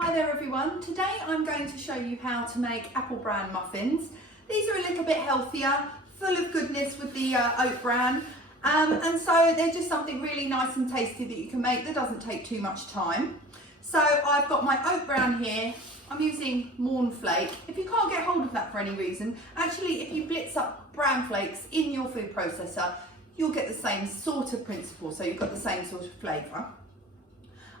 Hi there everyone, today I'm going to show you how to make apple bran muffins. These are a little bit healthier, full of goodness with the oat bran, and so they're just something really nice and tasty that you can make that doesn't take too much time. So I've got my oat bran here. I'm using morn flake. If you can't get hold of that for any reason, actually if you blitz up bran flakes in your food processor, you'll get the same sort of principle, so you've got the same sort of flavour.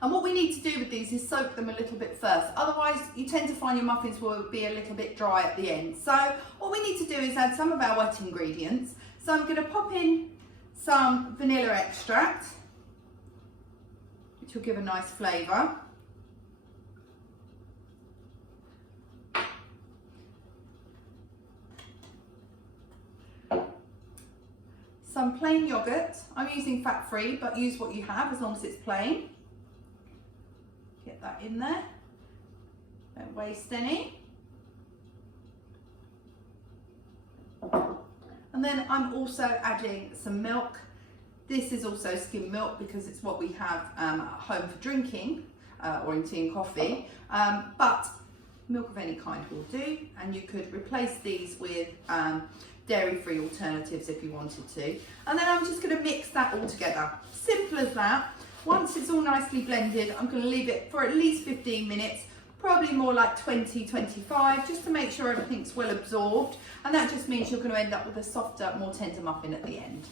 And what we need to do with these is soak them a little bit first. Otherwise, you tend to find your muffins will be a little bit dry at the end. So what we need to do is add some of our wet ingredients. So I'm going to pop in some vanilla extract, which will give a nice flavour. Some plain yoghurt. I'm using fat-free, but use what you have as long as it's plain. Get that in there, don't waste any. And then I'm also adding some milk. This is also skim milk because it's what we have at home for drinking or in tea and coffee, but milk of any kind will do, and you could replace these with dairy-free alternatives if you wanted to. And then I'm just going to mix that all together. Simple as that. Once it's all nicely blended, I'm going to leave it for at least 15 minutes, probably more like 20-25, just to make sure everything's well absorbed. And that just means you're going to end up with a softer, more tender muffin at the end.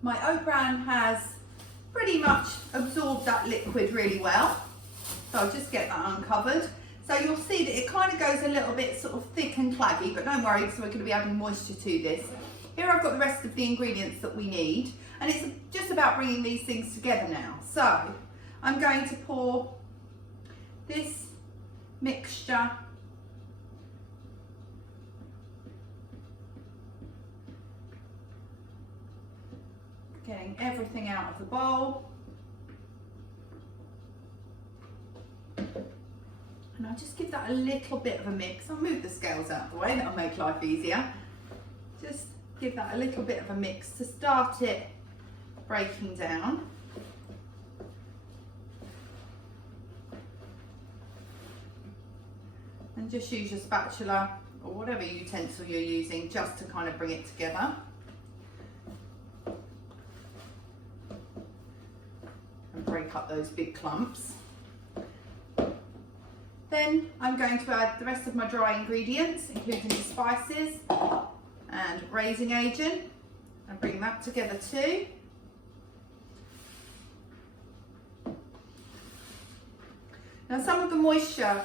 My oat bran has pretty much absorbed that liquid really well, so I'll just get that uncovered. So you'll see that it kind of goes a little bit sort of thick and claggy, but don't worry because we're going to be adding moisture to this. Here I've got the rest of the ingredients that we need, and it's just about bringing these things together now. So I'm going to pour this mixture getting everything out of the bowl. And I'll just give that a little bit of a mix. I'll move the scales out of the way, that'll make life easier. Just give that a little bit of a mix to start it breaking down. And just use your spatula or whatever utensil you're using just to kind of bring it together. Break up those big clumps. Then I'm going to add the rest of my dry ingredients, including the spices and raising agent, and bring that together too. Now some of the moisture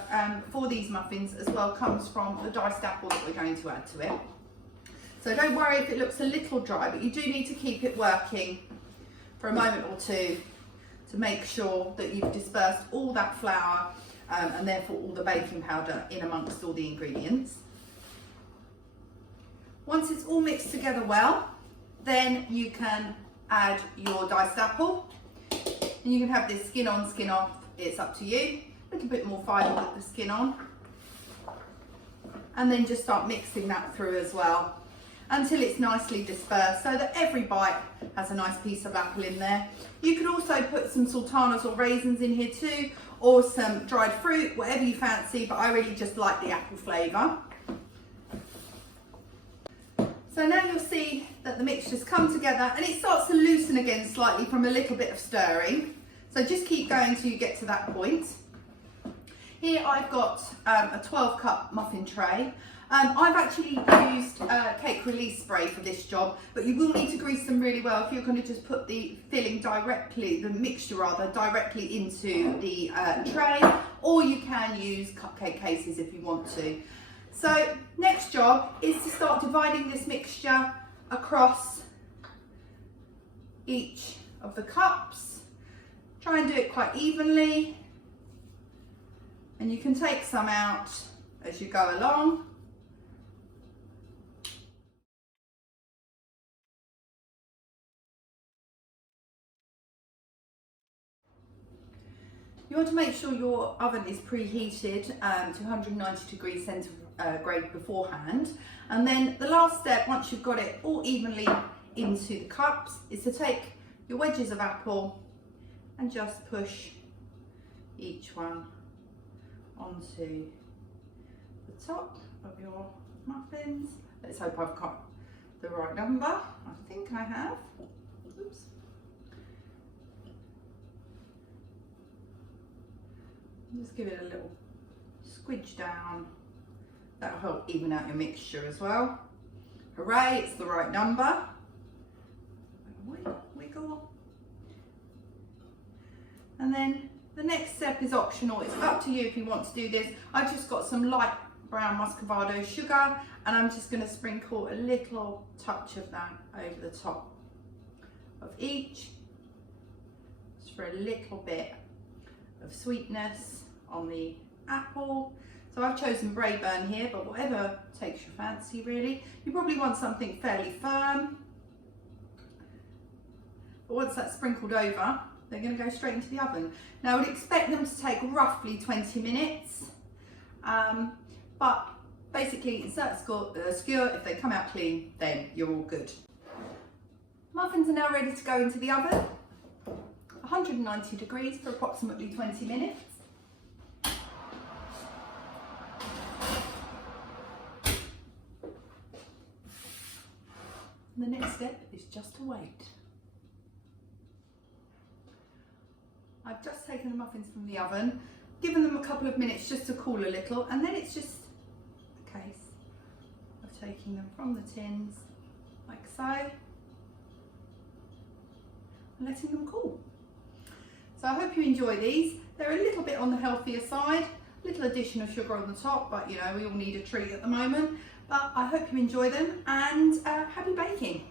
for these muffins as well comes from the diced apple that we're going to add to it. So don't worry if it looks a little dry, but you do need to keep it working for a moment or two to make sure that you've dispersed all that flour and therefore all the baking powder in amongst all the ingredients. Once it's all mixed together well, then you can add your diced apple, and you can have this skin on, skin off, it's up to you. A little bit more fibre with the skin on, and then just start mixing that through as well until it's nicely dispersed so that every bite has a nice piece of apple in there. You can also put some sultanas or raisins in here too, or some dried fruit, whatever you fancy, but I really just like the apple flavour. So now you'll see that the mixture's come together and it starts to loosen again slightly from a little bit of stirring. So just keep going till you get to that point. Here I've got a 12-cup muffin tray. I've actually used cake release spray for this job, but you will need to grease them really well if you're going to just put the filling directly, the mixture rather, directly into the tray, or you can use cupcake cases if you want to. So next job is to start dividing this mixture across each of the cups. Try and do it quite evenly, and you can take some out as you go along. You want to make sure your oven is preheated to 190 degrees centigrade beforehand. And then the last step, once you've got it all evenly into the cups, is to take your wedges of apple and just push each one onto the top of your muffins. Let's hope I've got the right number. I think I have. Oops. Just give it a little squidge down. That'll help even out your mixture as well. Hooray, it's the right number. Wiggle. And then the next step is optional. It's up to you if you want to do this. I've just got some light brown muscovado sugar, and I'm just going to sprinkle a little touch of that over the top of each, just for a little bit of sweetness on the apple. So I've chosen Braeburn here, but whatever takes your fancy really. You probably want something fairly firm. But once that's sprinkled over, they're going to go straight into the oven. Now I would expect them to take roughly 20 minutes. But basically insert a skewer. If they come out clean, then you're all good. Muffins are now ready to go into the oven, 190 degrees for approximately 20 minutes. And the next step is just to wait. I've just taken the muffins from the oven, given them a couple of minutes just to cool a little, and then it's just a case of taking them from the tins like so and letting them cool. So I hope you enjoy these. They're a little bit on the healthier side, little addition of sugar on the top, but you know, we all need a treat at the moment. But I hope you enjoy them, and happy baking.